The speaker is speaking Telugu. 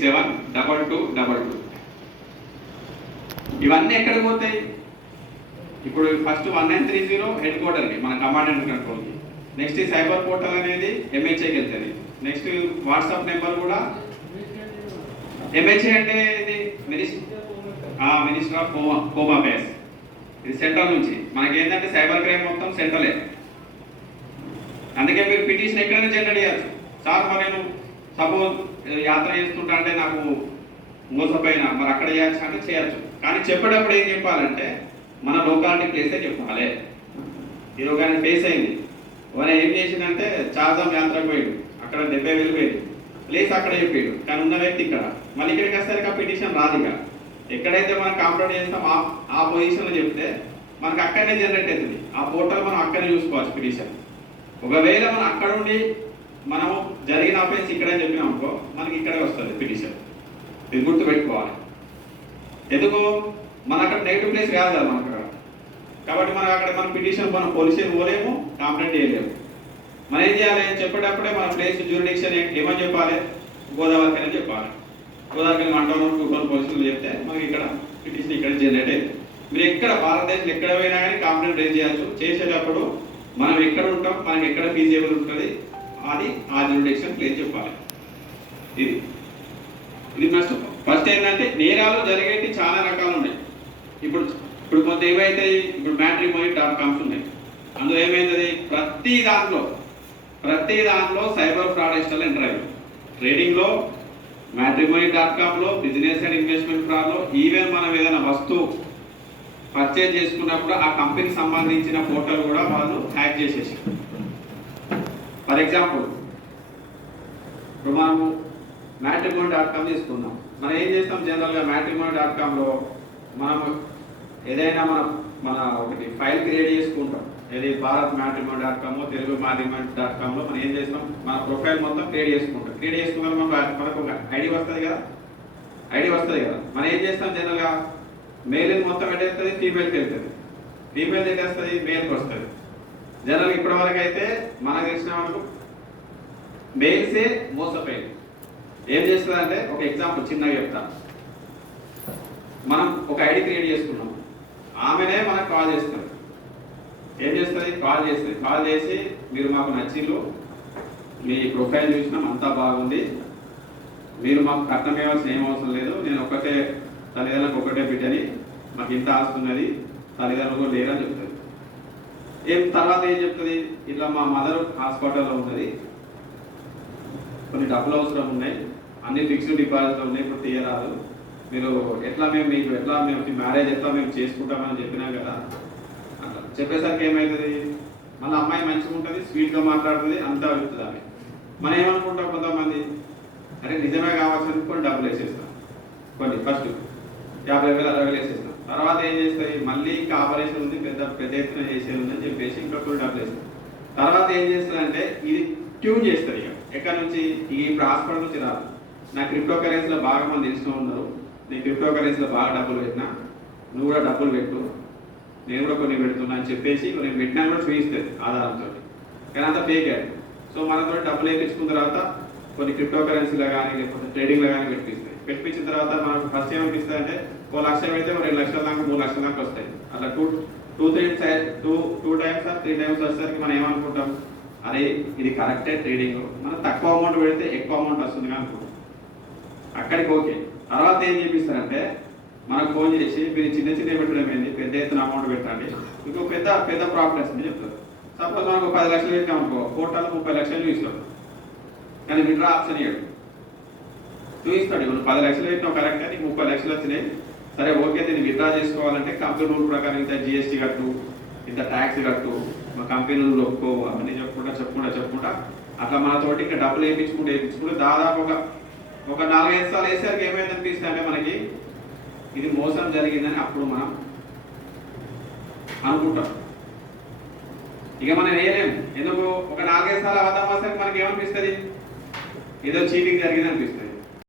72222 ఇవన్నీ ఎక్కడికి పోతాయి? ఇప్పుడు ఫస్ట్ 1930 హెడ్ క్వార్టర్కి మన కమాండ్ అండ్ కంట్రోల్కి. నెక్స్ట్ సైబర్ పోర్టల్ అనేది ఎంహెచ్ఐకి వెళ్తుంది. నెక్స్ట్ వాట్సాప్ నెంబర్ కూడా ఎంహెచ్ఐ అంటే ఇది మినిస్టర్ ఆఫ్ హోమ్ అఫేర్స్. ఇది సెంట్రల్ నుంచి. మనకి ఏంటంటే సైబర్ క్రైమ్ మొత్తం సెంట్రలే. అందుకే మీరు పిటిషన్ ఎక్కడైనా జనరేట్ చేయచ్చు. సార్ మరి నేను సపోజ్ యాత్ర చేస్తుంటా అంటే నాకు మోసపోయినా మరి అక్కడ చేయొచ్చు అంటే చేయొచ్చు. కానీ చెప్పేటప్పుడు ఏం చెప్పాలంటే మన లోకాలిటీ ప్లేసే చెప్పాలి. ఈరోజు కానీ ఫేస్ అయింది. వాడు ఏం చేసిందంటే చార్జామ్ యాత్రకు పోయాడు, అక్కడ 70,000 పోయింది. ప్లేస్ అక్కడ చెప్పాడు, కానీ ఉన్న వ్యక్తి ఇక్కడ. మళ్ళీ ఇక్కడికి వస్తే ఆ పిటిషన్ రాదు. ఇక ఎక్కడైతే మనం కాంప్లైంట్ చేస్తాం ఆ పొజిషన్లో చెప్తే మనకు అక్కడనే జనరేట్ అవుతుంది. ఆ పోర్టల్ మనం అక్కడనే చూసుకోవచ్చు పిటిషన్. ఒకవేళ మనం అక్కడ ఉండి మనము జరిగిన అఫెన్స్ ఇక్కడే చెప్పినాం అనుకో, మనకి ఇక్కడే వస్తుంది పిటిషన్. ఇది గుర్తుపెట్టుకోవాలి. ఎందుకు మన అక్కడ నెగిటివ్ ప్లేస్ కాదు కదా మనకు అక్కడ. కాబట్టి మనం అక్కడ మన పిటిషన్ మనం పోలీసులు పోలేము, కంప్లైంట్ చేయలేము. మనం ఏం చేయాలి? చెప్పేటప్పుడే మన ప్లేస్ జ్యూరిడిక్షన్ ఏమని చెప్పాలి? గోదావరికి అని చెప్పాలి. గోదావరికి 1 పోలీసులు చెప్తే మనకి ఇక్కడ పిటిషన్ ఇక్కడ జనరేట్ అవుతుంది. మీరు ఎక్కడ భారతదేశంలో ఎక్కడ పోయినా కానీ కంప్లైంట్ రేజ్ చేయొచ్చు. చేసేటప్పుడు మనం ఎక్కడ ఉంటాం, మనకి ఎక్కడ ఫీజిబుల్ ఉంటుంది, అది ఆ జ్యూరిడిక్షన్ ప్లేస్ చెప్పాలి. ఇది ఫస్ట్ ఏంటంటే నేరాలు జరిగేవి చాలా రకాలు ఉన్నాయి. ఇప్పుడు కొంత ఏవైతే ఇప్పుడు matrimony.com ఉన్నాయి. అందులో ఏమైతుంది? ప్రతి దాంట్లో సైబర్ ఫ్రాడస్టర్లు ఎంటర్ అయ్యారు. ట్రేడింగ్లో, matrimony.comలో, బిజినెస్ అండ్ ఇన్వెస్ట్మెంట్ ఫ్రాడ్లో, ఈవెన్ మనం ఏదైనా వస్తువు పర్చేజ్ చేసుకున్నప్పుడు ఆ కంపెనీకి సంబంధించిన పోర్టల్ కూడా వాళ్ళు హ్యాక్ చేసేసి. ఫర్ ఎగ్జాంపుల్ ఇప్పుడు మనము matrimony.com తీసుకుందాం. మనం ఏం చేస్తాం? జనరల్గా matrimony.comలో మనము ఏదైనా మన ఒకటి ఫైల్ క్రియేట్ చేసుకుంటాం. ఏది భారత్ matrimony.com, తెలుగు matrimony.comలో మనం ఏం చేస్తాం? మన ప్రొఫైల్ మొత్తం క్రియేట్ చేసుకుంటాం. క్రియేట్ చేసుకున్నాం మనకు ఒక ఐడి వస్తుంది కదా. మనం ఏం చేస్తాం? జనరల్గా మేల్ మొత్తం ఎట్టేస్తుంది, ఫీమేల్కి వెళ్తుంది. ఫీమేల్ ఎట్టేస్తుంది, మేల్కి వస్తుంది. జనరల్గా ఇప్పటి వరకు అయితే మనకు తెలిసిన మనకు మెయిల్సే మోసపోయింది. ఏం చేస్తుంది అంటే ఒక ఎగ్జాంపుల్ చిన్నగా చెప్తాను. మనం ఒక ఐడి క్రియేట్ చేసుకున్నాం, ఆమెనే మనకు కాల్ చేస్తుంది. ఏం చేస్తుంది? కాల్ చేసి మీరు మాకు నచ్చిళ్ళు, మీ ప్రొఫైల్ చూసినాం, అంతా బాగుంది, మీరు మాకు కట్నం ఇవ్వాల్సిన ఏం అవసరం లేదు, నేను ఒక్కటే తల్లిదండ్రులకు ఒకటే బిడ్డని, మాకు ఇంత ఆస్తున్నది, తల్లిదండ్రులు లేరని చెప్తుంది. తర్వాత ఏం చెప్తుంది? ఇట్లా మా మదర్ హాస్పిటల్లో ఉంటుంది, కొన్ని డబ్బులు అవసరం ఉన్నాయి, అన్ని ఫిక్స్డ్ డిపాజిట్లు ఉన్నాయి, ఇప్పుడు తీయరాదు, మీరు మేము మ్యారేజ్ ఎట్లా మేము చేసుకుంటామని చెప్పినాం కదా. అట్లా చెప్పేసరికి ఏమవుతుంది? మన అమ్మాయి మంచిగా ఉంటుంది, స్వీట్గా మాట్లాడుతుంది, అంతా వెళ్తుంది ఆమె. మనం ఏమనుకుంటాం? కొంతమంది అరే నిజమే కావచ్చు అనుకుని డబ్బులు వేసేస్తాం. కొన్ని ఫస్ట్ 50,000 60,000 వేసేస్తాం. తర్వాత ఏం చేస్తుంది? మళ్ళీ ఇంకా ఆపరేషన్ ఉంది, పెద్ద ఎత్తున చేసేది ఉందని చెప్పేసి ఇంకా కొన్ని డబ్బులు వేస్తాం. తర్వాత ఏం చేస్తుంది అంటే ఇది ట్యూన్ చేస్తుంది. ఇక ఎక్కడి నుంచి? ఇప్పుడు హాస్పిటల్ నుంచి రాదు, నా క్రిప్టో కరెన్సీలో బాగా మంది తెలిసిన ఉన్నారు, నేను క్రిప్టో కరెన్సీలో బాగా డబ్బులు పెట్టినా, నువ్వు కూడా డబ్బులు పెట్టు, నేను కూడా కొన్ని పెడుతున్నా అని చెప్పేసి నేను పెట్టినా కూడా చూపిస్తుంది ఆధారంతో. కానీ అంతా ఫేక్ అది. సో మనతో డబ్బులు వేయించుకున్న తర్వాత కొన్ని క్రిప్టో కరెన్సీలో కానీ లేకపోతే ట్రేడింగ్లో కానీ పెట్టించిన తర్వాత మనకు ఫస్ట్ ఏమనిపిస్తుంది అంటే 1 లక్ష పెడితే 2 లక్షల దాకా 3 లక్షల దాకా వస్తాయి. అట్లా టూ టైమ్స్ 3 టైమ్స్ వచ్చేసరికి మనం ఏమనుకుంటాం? అరే ఇది కరెక్టే ట్రేడింగ్, మనం తక్కువ అమౌంట్ పెడితే ఎక్కువ అమౌంట్ వస్తుంది అనుకుంటాం. అక్కడికి ఓకే. తర్వాత ఏం చేపిస్తారంటే మనకు ఫోన్ చేసి మీరు చిన్న పెట్టడం ఏంది, పెద్ద ఎత్తున అమౌంట్ పెట్టండి, ఇంకో పెద్ద ప్రాఫిట్ వస్తుంది చెప్తారు. సపోజ్ మనకు 10 లక్షలు పెట్టాం అనుకో, పోర్టల్ 30 లక్షలు చూపిస్తాడు, కానీ విడ్రా ఆప్షన్ ఇవ్వడు. చూపిస్తాడు ఇప్పుడు 10 లక్షలు పెట్టినావు కరెక్ట్ అని 30 లక్షలు వచ్చినాయి, సరే ఓకే, దీన్ని విడ్రా చేసుకోవాలంటే కంపెనీ రూల్ ప్రకారం ఇంత జిఎస్టీ కట్టు, ఇంత ట్యాక్స్ కట్టు, మా కంపెనీలు ఒప్పుకో, అవన్నీ చెప్పుకుంటా అట్లా మనతోటి ఇంకా డబ్బులు వేయించుకుంటూ దాదాపు ఒక 4-5 సార్లు వేసరికి ఏమైంది అనిపిస్తుంది అంటే మనకి ఇది మోసం జరిగిందని అప్పుడు మనం అనుకుంటాం. ఇక మనం వేయలేము. ఎందుకు? ఒక 4-5 సార్లు అబద్ధం వస్తే మనకి ఏమనిపిస్తుంది? ఏదో చీటింగ్ జరిగింది అనిపిస్తుంది.